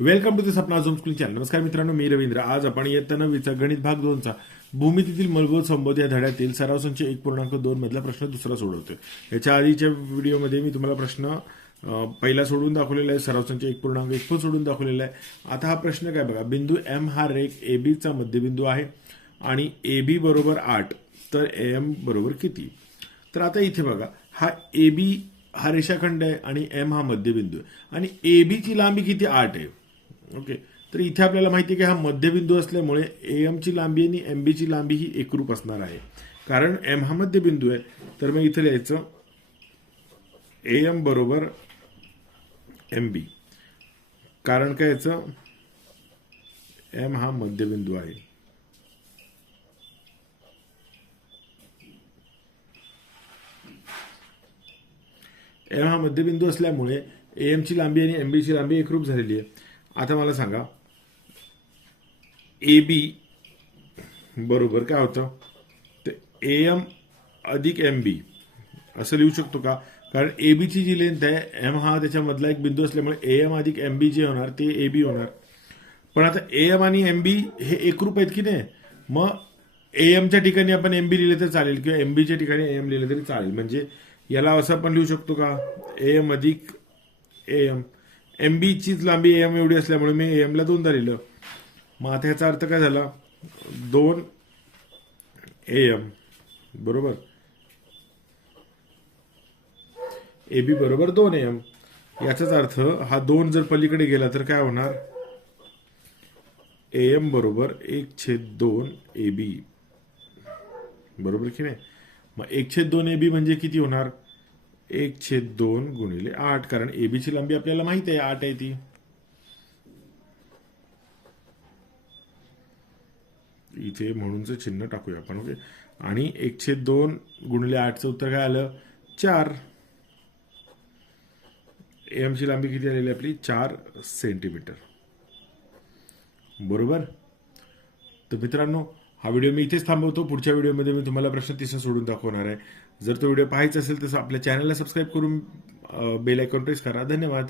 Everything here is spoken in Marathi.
Welcome to the Sapna Jhom school channel नमस्कार मित्रांनो मी रवींद्र. आज आपण इयत्ता नववीचा गणित भाग दोनचा. भूमितीतील मूलभूत संबोध या धड्यातील सराव संच एक पूर्णांक दोन मधला प्रश्न दुसरा सोडवतोय. याच्या आधीच्या व्हिडिओमध्ये मी तुम्हाला प्रश्न पहिला सोडून दाखवलेला आहे सराव संच एक पूर्णांक एक पण सोडून दाखवलेला आहे. आता हा प्रश्न काय बघा बिंदू एम हा रेख ए बीचा मध्यबिंदू आहे आणि ए बी बरोबर आठ तर एम बरोबर किती? तर आता इथे बघा हा ए बी हा रेषाखंड आहे आणि एम हा मध्यबिंदू आहे. आणि ए बीची लांबी किती? आठ आहे. ओके. तर इथे आपल्याला माहिती आहे की हा मध्यबिंदू असल्यामुळे ए एमची लांबी आणि एम बीची लांबी ही एकरूप असणार आहे. कारण एम हा मध्यबिंदू आहे. तर मग इथे लिहायचं ए एम बरोबर एम बी कारण काय याचं? एम हा मध्यबिंदू आहे. एम हा मध्यबिंदू असल्यामुळे ए एमची लांबी आणि एम बीची लांबी एकरूप झालेली आहे. आता मला सांगा. ए बी बरोबर काय होतं? तर ए एम अधिक एम बी असं लिहू शकतो का? कारण ए बीची जी लेंथ आहे एम हा त्याच्यामधला एक बिंदू असल्यामुळे ए एम अधिक एम बी जे होणार ते ए बी होणार. पण आता ए एम आणि एम बी हे एकरूप आहेत की नाही? मग ए एमच्या ठिकाणी आपण एम बी लिहिले तर चालेल किंवा एम बीच्या ठिकाणी ए एम लिहिलं तरी चालेल. म्हणजे याला असं आपण लिहू शकतो का? ए एम अधिक ए एम एम बीचीच लांबी ए एम एवढी असल्यामुळे मी ए एमला दोनदा लिहिलं. मग आता ह्याचा अर्थ काय झाला? दोन ए एम बरोबर? ए बी बरोबर दोन ए एम याचाच अर्थ हा दोन जर पलीकडे गेला तर काय होणार? ए एम बरोबर एक छेद दोन ए बी बरोबर की नाही? मग एक छेद दोन ए बी म्हणजे किती होणार? एक छेद दोन गुणिले आठ. कारण ए ची लांबी आपल्याला माहिती आहे आठ आहे ती. इथे म्हणूनच चिन्ह टाकूया आपण ओके? आणि एक छेद दोन गुणिले आठचं उत्तर काय आलं? चार. एमची लांबी किती आलेली आहे आपली? चार सेंटीमीटर. बरोबर? तर मित्रांनो हा व्हिडिओ मी इथेच थांबवतो. पुढच्या व्हिडिओमध्ये मी तुम्हाला प्रश्न तिसरा सोडून दाखवणार आहे. जर तो व्हिडिओ पाहायचा असेल तर आपल्या चॅनलला सबस्क्राईब करून बेल आयकॉन प्रेस करा. धन्यवाद.